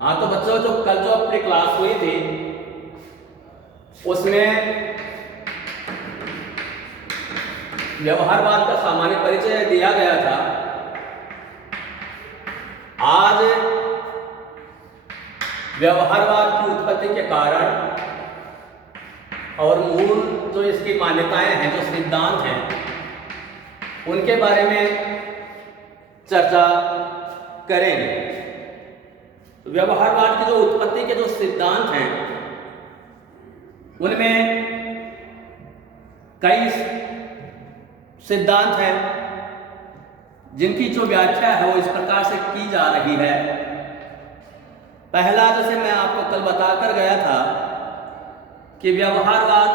हाँ तो बच्चों, जो कल जो अपनी क्लास हुई थी उसमें व्यवहारवाद का सामान्य परिचय दिया गया था। आज व्यवहारवाद की उत्पत्ति के कारण और मूल जो इसकी मान्यताएं हैं, जो सिद्धांत हैं, उनके बारे में चर्चा करेंगे। व्यवहारवाद की जो उत्पत्ति के जो सिद्धांत हैं उनमें कई सिद्धांत हैं जिनकी जो व्याख्या है वो इस प्रकार से की जा रही है। पहला, जैसे मैं आपको कल बताकर गया था कि व्यवहारवाद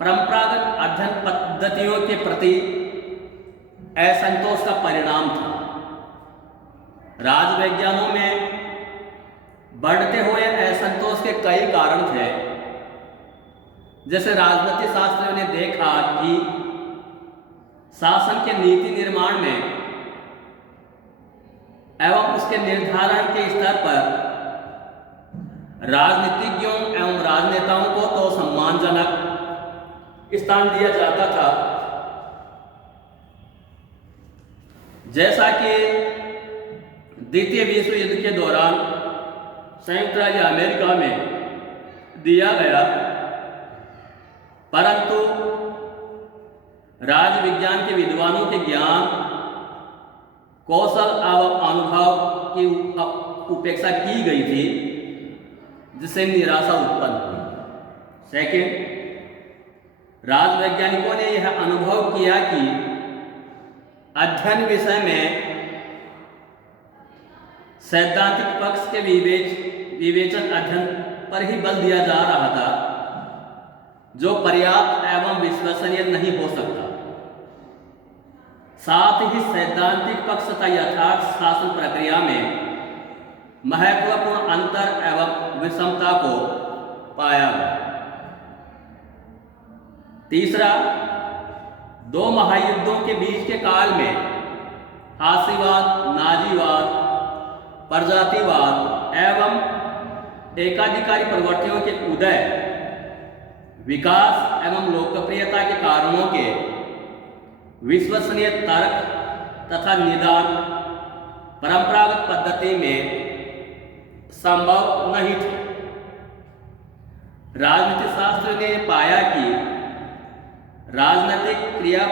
परंपरागत अध्ययन पद्धतियों के प्रति असंतोष का परिणाम था। राजविज्ञानों में बढ़ते हुए असंतोष के कई कारण थे। जैसे राजनीति शास्त्रियों ने देखा कि शासन के नीति निर्माण में एवं उसके निर्धारण के स्तर पर राजनीतिज्ञों एवं राजनेताओं को तो सम्मानजनक स्थान दिया जाता था, जैसा कि द्वितीय विश्व युद्ध के दौरान संयुक्त राज्य अमेरिका में दिया गया। परंतु राजविज्ञान के विद्वानों के ज्ञान, कौशल एवं अनुभव की उपेक्षा की गई थी, जिससे निराशा उत्पन्न हुई। सेकंड, राजवैज्ञानिकों ने यह अनुभव किया कि अध्ययन विषय में सैद्धांतिक पक्ष के विवेचन अध्ययन पर ही बल दिया जा रहा था, जो पर्याप्त एवं विश्वसनीय नहीं हो सकता। साथ ही सैद्धांतिक पक्ष तथा यथार्थ शासन प्रक्रिया में महत्वपूर्ण अंतर एवं विषमता को पाया गया। तीसरा, दो महायुद्धों के बीच के काल में फासीवाद, नाजीवाद, प्रजातिवाद एवं एकाधिकारी प्रवृत्तियों के उदय, विकास एवं लोकप्रियता के कारणों के विश्वसनीय तर्क तथा निदान परंपरागत पद्धति में संभव नहीं थे। राजनीति शास्त्र ने पाया कि राजनीतिक क्रिया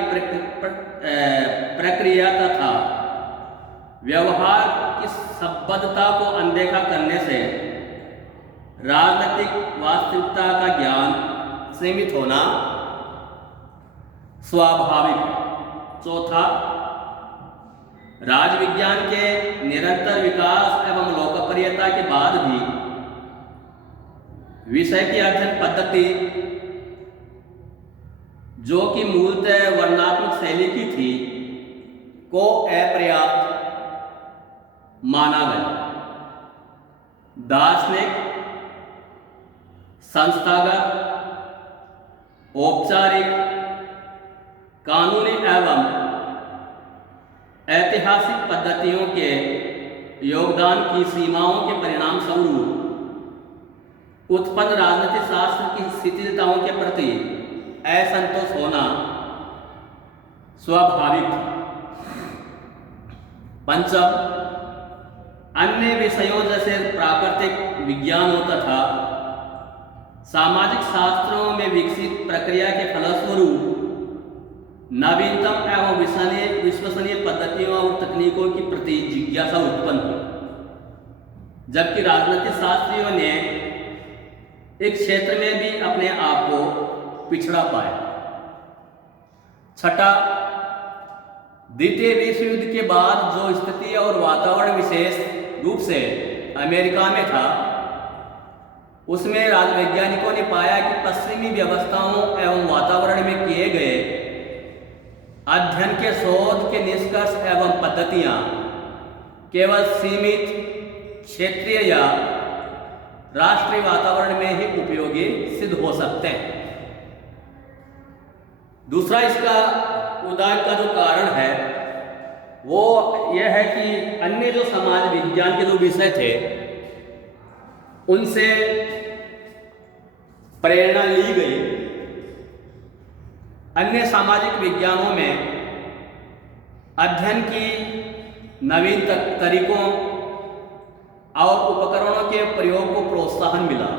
प्रक्रिया तथा व्यवहार की संबद्धता को अनदेखा करने से राजनीतिक वास्तविकता का ज्ञान सीमित होना स्वाभाविक है। चौथा, राजविज्ञान के निरंतर विकास एवं लोकप्रियता के बाद भी विषय की अध्ययन पद्धति, जो कि मूलतः वर्णनात्मक शैली की थी, को अपर्याप्त माना गया। दार्शनिक, संस्थागत, औपचारिक, कानूनी एवं ऐतिहासिक पद्धतियों के योगदान की सीमाओं के परिणाम स्वरूप उत्पन्न राजनीतिक शास्त्र की शिथिलताओं के प्रति असंतोष होना स्वाभाविक था। पंचम, अन्य विषयों जैसे प्राकृतिक विज्ञानों तथा सामाजिक शास्त्रों में विकसित प्रक्रिया के फलस्वरूप नवीनतम एवं विश्वसनीय पद्धतियों और तकनीकों की प्रति जिज्ञासा उत्पन्न हुई, जबकि राजनीतिक शास्त्रियों ने इस क्षेत्र में भी अपने आप को पिछड़ा पाया। छठा, द्वितीय विश्व युद्ध के बाद जो स्थिति और वातावरण विशेष रूप से अमेरिका में था, उसमें राजवैज्ञानिकों ने पाया कि पश्चिमी व्यवस्थाओं एवं वातावरण में किए गए अध्ययन के शोध के निष्कर्ष एवं पद्धतियां केवल सीमित क्षेत्रीय या राष्ट्रीय वातावरण में ही उपयोगी सिद्ध हो सकते हैं। दूसरा इसका उदार का जो कारण है वो यह है कि अन्य जो समाज विज्ञान के जो विषय थे उनसे प्रेरणा ली गई। अन्य सामाजिक विज्ञानों में अध्ययन की नवीन तरीकों और उपकरणों के प्रयोग को प्रोत्साहन मिला,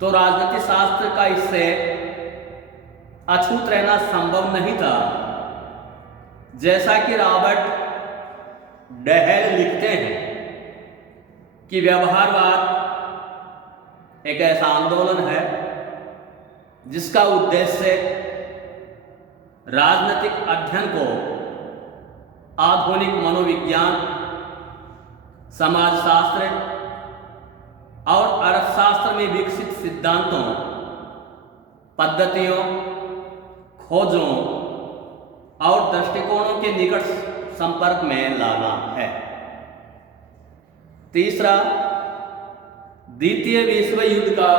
तो राजनीति शास्त्र का इससे अछूत रहना संभव नहीं था। जैसा कि रॉबर्ट डहेल लिखते हैं कि व्यवहारवाद एक ऐसा आंदोलन है जिसका उद्देश्य राजनीतिक अध्ययन को आधुनिक मनोविज्ञान, समाजशास्त्र और अर्थशास्त्र में विकसित सिद्धांतों, पद्धतियों, खोजों और दृष्टिकोणों के निकट संपर्क में लाना है। तीसरा, द्वितीय विश्व युद्ध का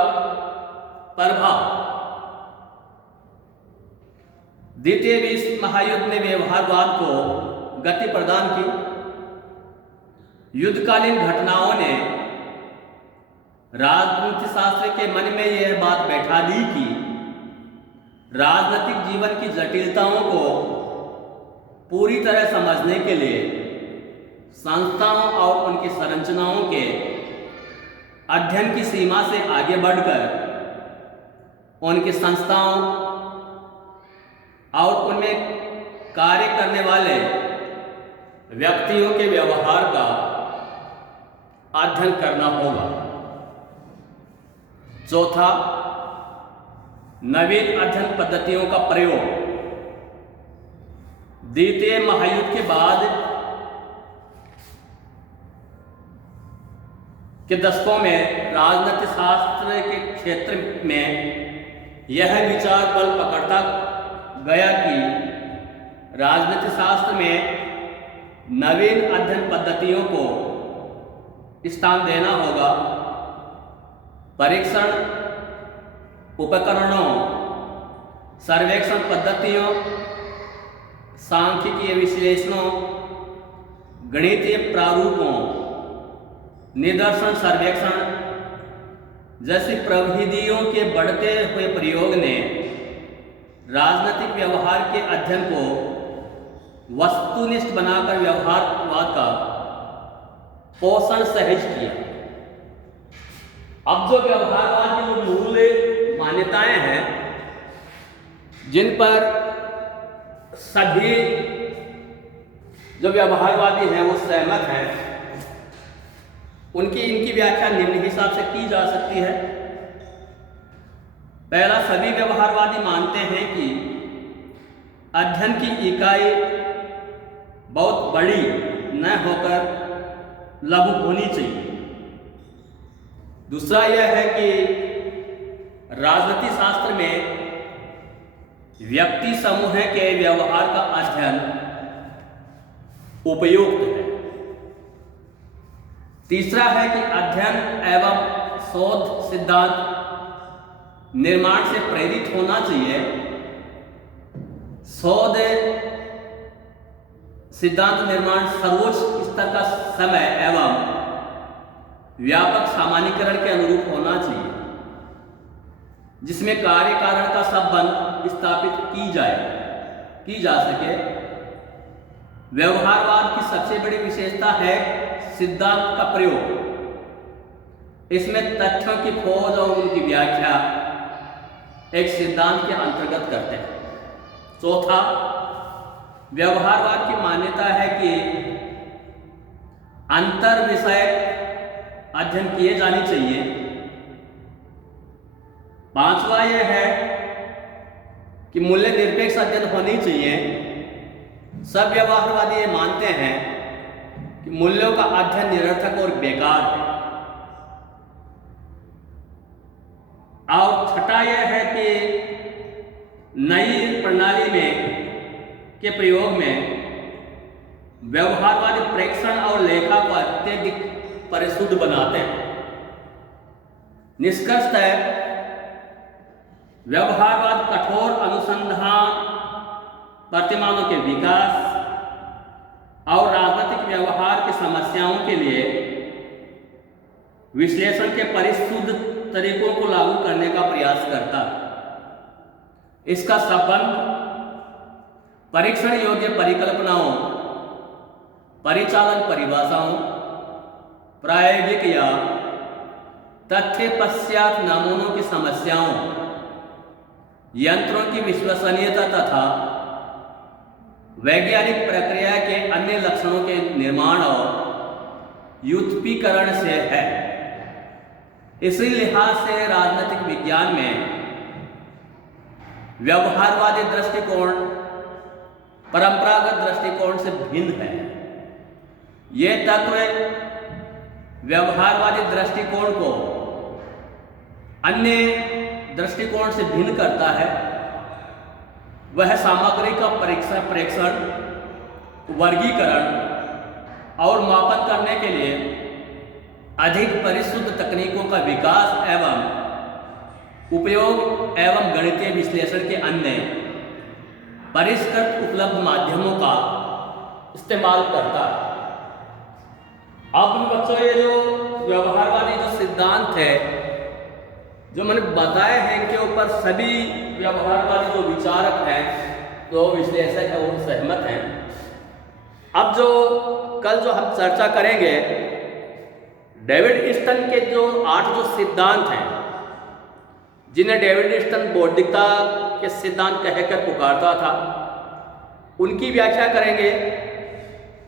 प्रभाव। द्वितीय विश्व महायुद्ध ने व्यवहारवाद को गति प्रदान की। युद्धकालीन घटनाओं ने राजनीति शास्त्र के मन में यह बात बैठा दी कि राजनीतिक जीवन की जटिलताओं को पूरी तरह समझने के लिए संस्थाओं और उनकी संरचनाओं के अध्ययन की सीमा से आगे बढ़कर उनकी संस्थाओं और उनमें कार्य करने वाले व्यक्तियों के व्यवहार का अध्ययन करना होगा। चौथा, नवीन अध्ययन पद्धतियों का प्रयोग। द्वितीय महायुद्ध के बाद के दशकों में राजनीति शास्त्र के क्षेत्र में यह विचार बल पकड़ता गया कि राजनीति शास्त्र में नवीन अध्ययन पद्धतियों को स्थान देना होगा। परीक्षण उपकरणों, सर्वेक्षण पद्धतियों, सांख्यिकीय विश्लेषणों, गणितीय प्रारूपों, निदर्शन सर्वेक्षण जैसी प्रविधियों के बढ़ते हुए प्रयोग ने राजनीतिक व्यवहार के अध्ययन को वस्तुनिष्ठ बनाकर व्यवहारवाद का पोषण सहज किया। अब जो व्यवहारवाद की जो मूल मान्यताएं हैं जिन पर सभी जो व्यवहारवादी हैं वो सहमत हैं, इनकी व्याख्या निम्न हिसाब से की जा सकती है। पहला, सभी व्यवहारवादी मानते हैं कि अध्ययन की इकाई बहुत बड़ी न होकर लघु होनी चाहिए। दूसरा यह है कि राजनीति शास्त्र में व्यक्ति समूह के व्यवहार का अध्ययन उपयुक्त है। तीसरा है कि अध्ययन एवं शोध सिद्धांत निर्माण से प्रेरित होना चाहिए। शोध सिद्धांत निर्माण सर्वोच्च स्तर का समय एवं व्यापक सामान्यीकरण के अनुरूप होना चाहिए, जिसमें कार्य कारण का संबंध स्थापित की जा सके। व्यवहारवाद की सबसे बड़ी विशेषता है सिद्धांत का प्रयोग। इसमें तथ्यों की खोज और उनकी व्याख्या एक सिद्धांत के अंतर्गत करते हैं। चौथा, व्यवहारवाद की मान्यता है कि अंतर विषय अध्ययन किए जाने चाहिए। पांचवा यह है कि मूल्य निरपेक्ष अध्ययन होनी चाहिए। सब व्यवहारवादी ये मानते हैं कि मूल्यों का अध्ययन निरर्थक और बेकार है। और छठा यह है कि नई प्रणाली में के प्रयोग में व्यवहारवादी प्रेक्षण और लेखा को अत्यधिक परिशुद्ध बनाते हैं। निष्कर्षतः व्यवहारवाद कठोर अनुसंधान, प्रतिमानों के विकास और राजनीतिक व्यवहार की समस्याओं के लिए विश्लेषण के परिशुद्ध तरीकों को लागू करने का प्रयास करता। इसका संबंध परीक्षण योग्य परिकल्पनाओं, परिचालन परिभाषाओं, प्रायोगिक या तथ्य पश्चात नमूनों की समस्याओं, यंत्रों की विश्वसनीयता तथा वैज्ञानिक प्रक्रिया के अन्य लक्षणों के निर्माण और व्युत्पत्तीकरण से है। इसी लिहाज से राजनीतिक विज्ञान में व्यवहारवादी दृष्टिकोण परंपरागत दृष्टिकोण से भिन्न है। ये तत्व व्यवहारवादी दृष्टिकोण को अन्य दृष्टिकोण से भिन्न करता है। वह सामग्री का प्रेक्षण, वर्गीकरण और मापन करने के लिए अधिक परिशुद्ध तकनीकों का विकास एवं उपयोग एवं गणितीय विश्लेषण के अन्य परिष्कृत उपलब्ध माध्यमों का इस्तेमाल करता है। अब बच्चों, ये जो व्यवहारवादी जो सिद्धांत है जो मैंने बताए हैं, इनके ऊपर सभी व्यवहारवादी जो विचारक हैं, जो विश्लेषक हैं, वो सहमत हैं। अब जो कल जो हम चर्चा करेंगे, डेविड ईस्टन के जो 8 जो सिद्धांत हैं, जिन्हें डेविड ईस्टन बौद्धिकता के सिद्धांत कहकर पुकारता था, उनकी व्याख्या करेंगे।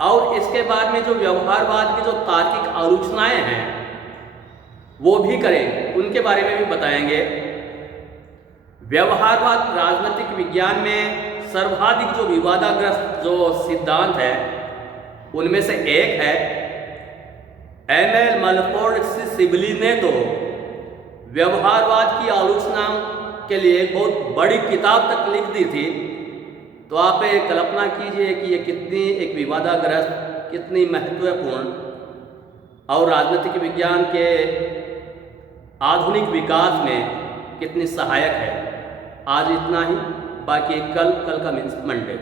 और इसके बाद में जो व्यवहारवाद की जो तार्किक आलोचनाएं हैं वो भी करेंगे, उनके बारे में भी बताएंगे। व्यवहारवाद राजनीतिक विज्ञान में सर्वाधिक जो विवादाग्रस्त जो सिद्धांत है उनमें से एक है। एमएल मलफोर्ड सिबली ने तो व्यवहारवाद की आलोचना के लिए एक बहुत बड़ी किताब तक लिख दी थी। तो आप एक कल्पना कीजिए कि ये कितनी एक विवादाग्रस्त, कितनी महत्वपूर्ण और राजनीतिक विज्ञान के आधुनिक विकास में कितनी सहायक है। आज इतना ही, बाकी कल का मंडे।